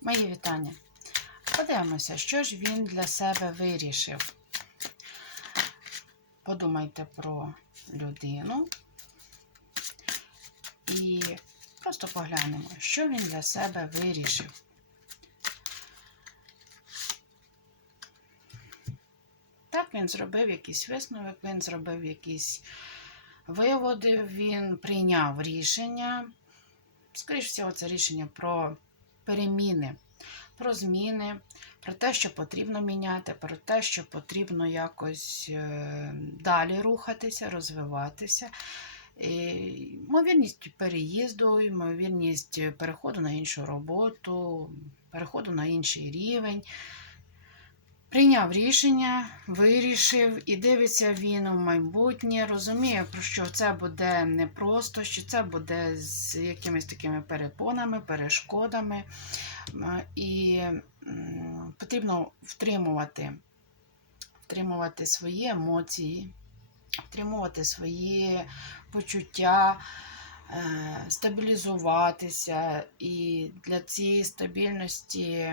Мої вітання. Подивимося, що ж він для себе вирішив. Подумайте про людину і просто поглянемо, що він для себе вирішив. Так, він зробив якийсь висновок, він зробив якісь виводи, він прийняв рішення. Скоріше всього, це рішення про переміни, про зміни, про те, що потрібно міняти, про те, що потрібно якось е, далі рухатися, розвиватися. Ймовірність переїзду, ймовірність переходу на іншу роботу, переходу на інший рівень. Прийняв рішення, вирішив і дивиться він у майбутнє, розуміє, про що це буде непросто, що це буде з якимись такими перепонами, перешкодами. І потрібно втримувати, втримувати свої емоції, втримувати свої почуття, е, стабілізуватися. І для цієї стабільності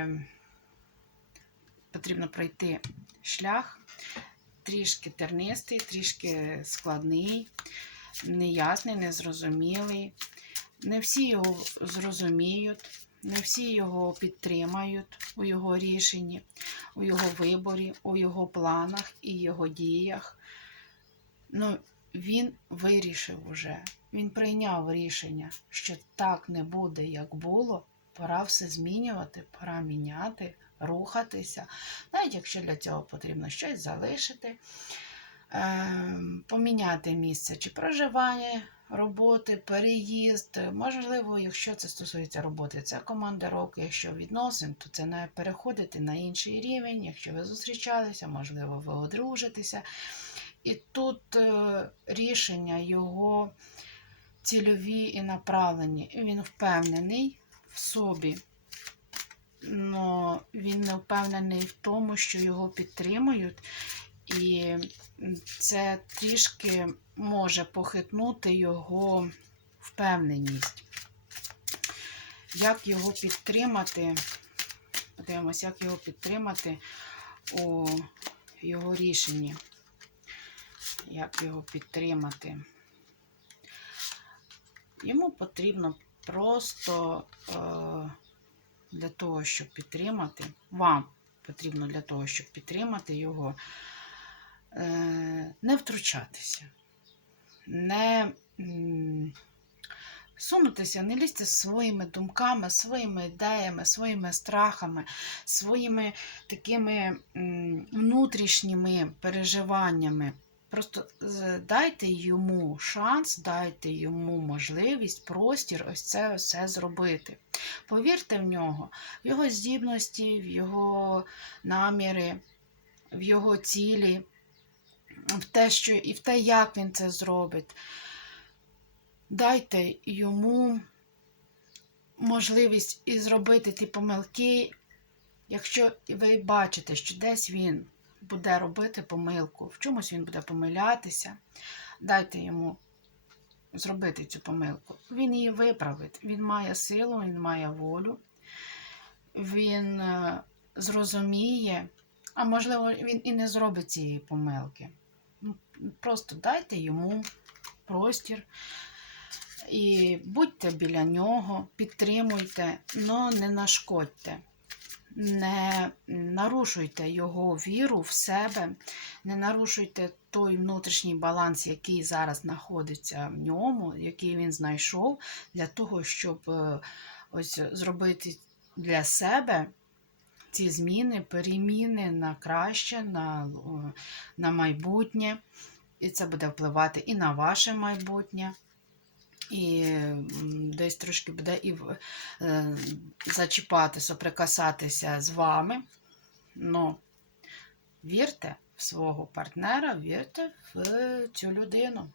потрібно пройти шлях трішки тернистий, трішки складний, неясний, незрозумілий. Не всі його зрозуміють, не всі його підтримають у його рішенні, у його виборі, у його планах і його діях. Ну, він вирішив уже, він прийняв рішення, що так не буде, як було. Пора все змінювати, пора міняти, рухатися, навіть якщо для цього потрібно щось залишити, ем, поміняти місце чи проживання, роботи, переїзд. Можливо, якщо це стосується роботи, це командировки, якщо відносин, то це не переходити на інший рівень. Якщо ви зустрічалися, можливо, ви одружитеся. І тут е, рішення його цільові і направлені. Він впевнений в собі але він не впевнений в тому, що його підтримують, і це трішки може похитнути його впевненість. Як його підтримати? Подивимось, як його підтримати у його рішенні. Як його підтримати? Йому потрібно просто. Е для того, щоб підтримати, вам потрібно для того, щоб підтримати його, е, не втручатися, не сунутися, не лізьте своїми думками, своїми ідеями, своїми страхами, своїми такими внутрішніми переживаннями. Просто дайте йому шанс, дайте йому можливість, простір ось це все зробити. Повірте в нього, в його здібності, в його наміри, в його цілі, в те, що, і в те, як він це зробить. Дайте йому можливість і зробити ті помилки, якщо ви бачите, що десь він буде робити помилку, в чомусь він буде помилятися, дайте йому зробити цю помилку. Він її виправить. Він має силу, він має волю, він е, зрозуміє, а можливо, він і не зробить цієї помилки. Ну, Просто дайте йому простір. І будьте біля нього, підтримуйте, але не нашкодьте не нарушуйте його віру в себе, не нарушуйте той внутрішній баланс, який зараз знаходиться в ньому, який він знайшов, для того, щоб е, ось зробити для себе. Ці зміни, переміни на краще, на на майбутнє, і це буде впливати і на ваше майбутнє і десь трошки буде і е, зачіпати, соприкасатися з вами. Ну, вірте в свого партнера, вірте в цю людину.